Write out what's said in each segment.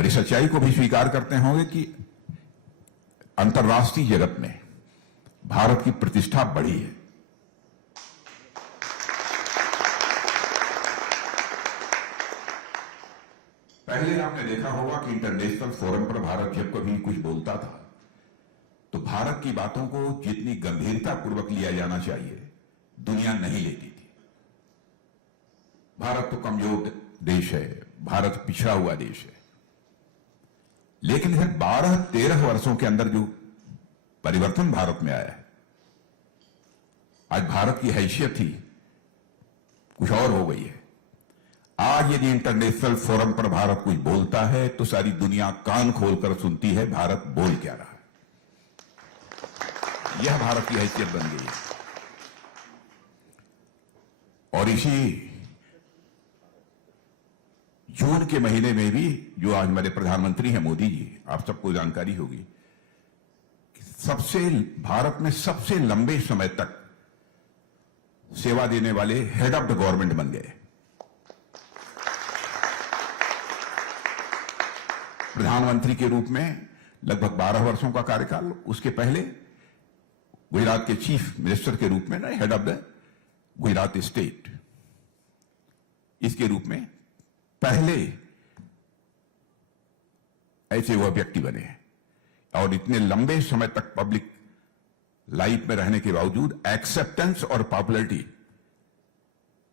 और इस सच्चाई को भी स्वीकार करते होंगे कि अंतर्राष्ट्रीय जगत में भारत की प्रतिष्ठा बढ़ी है। पहले आपने देखा होगा कि इंटरनेशनल फोरम पर भारत जब कभी कुछ बोलता था तो भारत की बातों को जितनी गंभीरता पूर्वक लिया जाना चाहिए दुनिया नहीं लेती थी। भारत तो कमजोर देश है, भारत पिछड़ा हुआ देश है, लेकिन 12-13 वर्षों के अंदर जो परिवर्तन भारत में आया है, आज भारत की हैसियत ही कुछ और हो गई है। आज यदि इंटरनेशनल फोरम पर भारत कुछ बोलता है तो सारी दुनिया कान खोलकर सुनती है भारत बोल क्या रहा है। यह भारत की हैसियत बन गई है। और इसी जून के महीने में भी जो आज हमारे प्रधानमंत्री हैं मोदी जी, आप सबको जानकारी होगी, भारत में सबसे लंबे समय तक सेवा देने वाले हेड ऑफ द गवर्नमेंट बन गए। प्रधानमंत्री के रूप में लगभग 12 वर्षों का कार्यकाल, उसके पहले गुजरात के चीफ मिनिस्टर के रूप में ना head of the Gujarat state, इसके रूप में पहले ऐसे वह व्यक्ति बने हैं। और इतने लंबे समय तक पब्लिक लाइफ में रहने के बावजूद एक्सेप्टेंस और पॉपुलैरिटी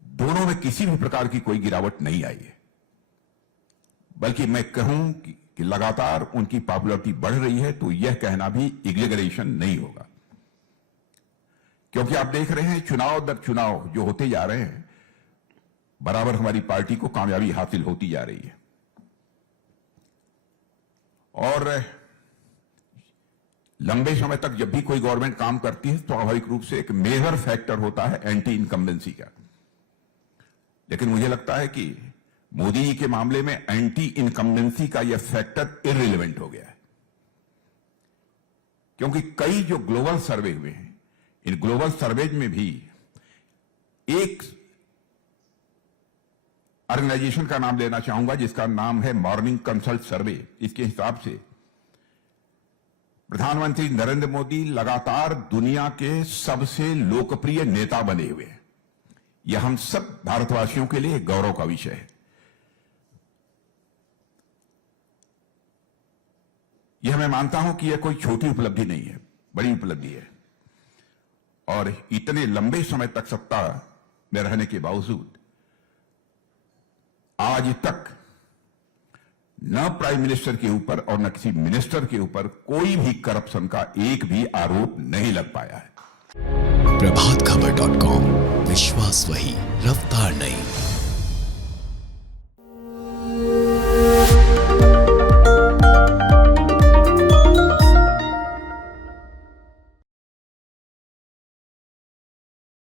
दोनों में किसी भी प्रकार की कोई गिरावट नहीं आई है, बल्कि मैं कहूं कि लगातार उनकी पॉपुलैरिटी बढ़ रही है। तो यह कहना भी एग्जेगरेशन नहीं होगा, क्योंकि आप देख रहे हैं चुनाव दर चुनाव जो होते जा रहे हैं, बराबर हमारी पार्टी को कामयाबी हासिल होती जा रही है। और लंबे समय तक जब भी कोई गवर्नमेंट काम करती है तो स्वाभाविक रूप से एक मेजर फैक्टर होता है एंटी इनकम्बेंसी का। लेकिन मुझे लगता है कि मोदी जी के मामले में एंटी इनकम्बेंसी का यह फैक्टर इररिलेवेंट हो गया है, क्योंकि कई जो ग्लोबल सर्वे हुए हैं, इन ग्लोबल सर्वेज में भी एक ऑर्गेनाइजेशन का नाम लेना चाहूंगा जिसका नाम है मॉर्निंग कंसल्ट सर्वे। इसके हिसाब से प्रधानमंत्री नरेंद्र मोदी लगातार दुनिया के सबसे लोकप्रिय नेता बने हुए हैं। यह हम सब भारतवासियों के लिए गौरव का विषय है। यह मैं मानता हूं कि यह कोई छोटी उपलब्धि नहीं है, बड़ी उपलब्धि है। और इतने लंबे समय तक सत्ता में रहने के बावजूद आज तक न प्राइम मिनिस्टर के ऊपर और न किसी मिनिस्टर के ऊपर कोई भी करप्शन का एक भी आरोप नहीं लग पाया है। प्रभातखबर.com, विश्वास वही, रफ्तार नहीं।